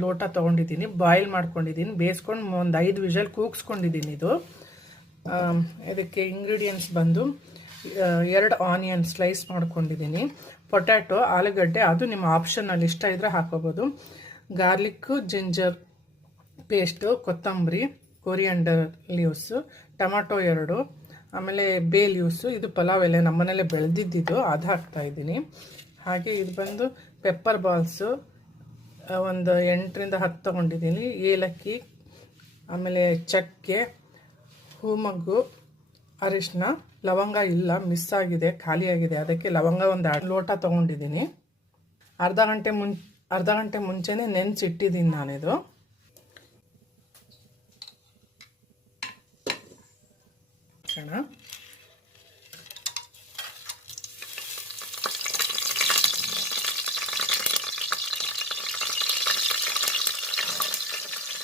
ಲೋಟ ತೊಗೊಂಡಿದ್ದೀನಿ, ಬಾಯ್ಲ್ ಮಾಡ್ಕೊಂಡಿದ್ದೀನಿ, ಬೇಯಿಸ್ಕೊಂಡು ಒಂದು 5 ವಿಷಲ್ ಕೂಗಿಸ್ಕೊಂಡಿದ್ದೀನಿ. ಇದಕ್ಕೆ ಇಂಗ್ರೀಡಿಯೆಂಟ್ಸ್ ಬಂದು 2 ಆನಿಯನ್ ಸ್ಲೈಸ್ ಮಾಡ್ಕೊಂಡಿದ್ದೀನಿ, ಪೊಟ್ಯಾಟೊ, ಆಲೂಗಡ್ಡೆ, ಅದು ನಿಮ್ಮ ಆಪ್ಷನಲ್ಲಿ ಇಷ್ಟ ಇದ್ದರೆ ಹಾಕೋಬೋದು, ಗಾರ್ಲಿಕ್ಕು, ಜಿಂಜರ್ ಪೇಸ್ಟು, ಕೊತ್ತಂಬರಿ, ಕೊರಿಯಂಡರ್ ಲೀವ್ಸು, ಟೊಮಾಟೊ 2, ಆಮೇಲೆ ಬೇ ಲೀವ್ಸು, ಇದು ಪಲಾವ್ ಎಲೆ ನಮ್ಮನೇಲೆ ಬೆಳೆದಿದ್ದು ಅದು ಹಾಕ್ತಾಯಿದ್ದೀನಿ. ಹಾಗೆ ಇದು ಬಂದು ಪೆಪ್ಪರ್ ಬಾಲ್ಸು ಒಂದು 8ರಿಂದ 10 ತೊಗೊಂಡಿದ್ದೀನಿ, ಏಲಕ್ಕಿ, ಆಮೇಲೆ ಚಕ್ಕೆ, ಹೂಮಗ್ಗು, ಅರಿಶಿನ, ಲವಂಗ ಇಲ್ಲ, ಮಿಸ್ ಆಗಿದೆ, ಖಾಲಿಯಾಗಿದೆ, ಅದಕ್ಕೆ ಲವಂಗ ಒಂದು 2 ಲೋಟ ತೊಗೊಂಡಿದ್ದೀನಿ. ಅರ್ಧ ಗಂಟೆ ಮುಂಚೆನೇ ನೆನೆಸಿಟ್ಟಿದ್ದೀನಿ ನಾನಿದು.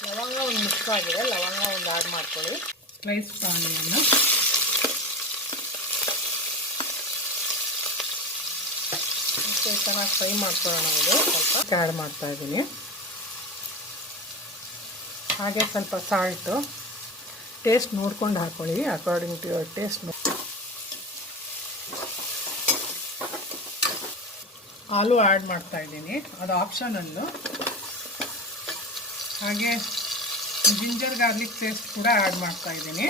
ಲವಂಗ ಒಂದು ಮಿಕ್ಸ್ ಆಗಿದೆ, ಲವಂಗ ಒಂದು ಆ್ಯಡ್ ಮಾಡ್ಕೊಳ್ಳಿ. ಸ್ಲೈಸ್ ಆನಿಯನ್ನು ಚೆನ್ನಾಗಿ ಫ್ರೈ ಮಾಡ್ಕೊಳ್ಳೋಣ. ಇದು ಸ್ವಲ್ಪ ಆ್ಯಡ್ ಮಾಡ್ತಾ ಇದ್ದೀನಿ. ಹಾಗೆ ಸ್ವಲ್ಪ ಸಾಲ್ಟು ಟೇಸ್ಟ್ ನೋಡ್ಕೊಂಡು ಹಾಕೊಳ್ಳಿ, ಅಕಾರ್ಡಿಂಗ್ ಟು ಯುವರ್ ಟೇಸ್ಟ್. ಆಲೂ ಆ್ಯಡ್ ಮಾಡ್ತಾ ಇದ್ದೀನಿ, ಅದು ಆಪ್ಷನಲ್ಲು. ಹಾಗೆ ಜಿಂಜರ್ ಗಾರ್ಲಿಕ್ ಪೇಸ್ಟ್ ಕೂಡ ಆ್ಯಡ್ ಮಾಡ್ತಾ ಇದ್ದೀನಿ.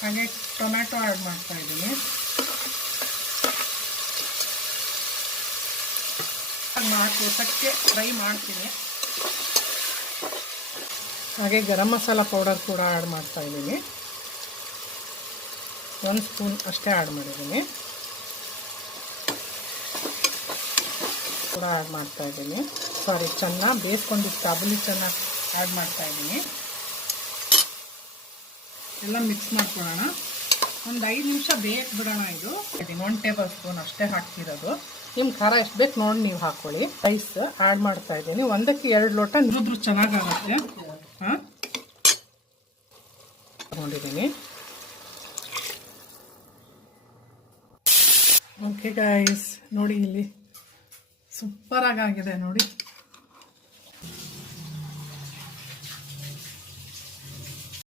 ಹಾಗೆ ಟೊಮ್ಯಾಟೊ ಆ್ಯಡ್ ಮಾಡ್ತಾ ಇದ್ದೀನಿ. ಸಕ್ಕೆ ಫ್ರೈ ಮಾಡ್ತೀನಿ. ಹಾಗೆ ಗರಂ ಮಸಾಲ ಪೌಡರ್ ಕೂಡ ಆ್ಯಡ್ ಮಾಡ್ತಾ ಇದ್ದೀನಿ, 1 ಸ್ಪೂನ್ ಅಷ್ಟೇ ಆ್ಯಡ್ ಮಾಡಿದ್ದೀನಿ. ಕೂಡ ಆ್ಯಡ್ ಮಾಡ್ತಾ ಇದ್ದೀನಿ. ಚೆನ್ನಾಗಿ ಬೇಯಿಸ್ಕೊಂಡಿದ್ದು ಕಾಬೂಲಿ ಚೆನ್ನಾಗಿ ಆ್ಯಡ್ ಮಾಡ್ತಾ ಇದ್ದೀನಿ. ಎಲ್ಲ ಮಿಕ್ಸ್ ಮಾಡ್ಕೊಳ್ಳೋಣ. ಒಂದು 5 ನಿಮಿಷ ಬೇಯಕ್ಕೆ ಬಿಡೋಣ. ಇದು 1 ಟೇಬಲ್ ಸ್ಪೂನ್ ಅಷ್ಟೇ ಹಾಕ್ತಿರೋದು. ನಿಮ್ಮ ಖಾರ ಎಷ್ಟು ಬೇಕು ನೋಡಿ ನೀವು ಹಾಕ್ಕೊಳ್ಳಿ. ರೈಸ್ ಆ್ಯಡ್ ಮಾಡ್ತಾ ಇದ್ದೀನಿ, 1ಕ್ಕೆ 2 ಲೋಟ ನೀರು ಚೆನ್ನಾಗಾಗುತ್ತೆ. ತಗೊಂಡಿದ್ದೀನಿ. ಓಕೆ ಗೈಸ್, ನೋಡಿ ಇಲ್ಲಿ ಸೂಪರಾಗಿ ಆಗಿದೆ ನೋಡಿ.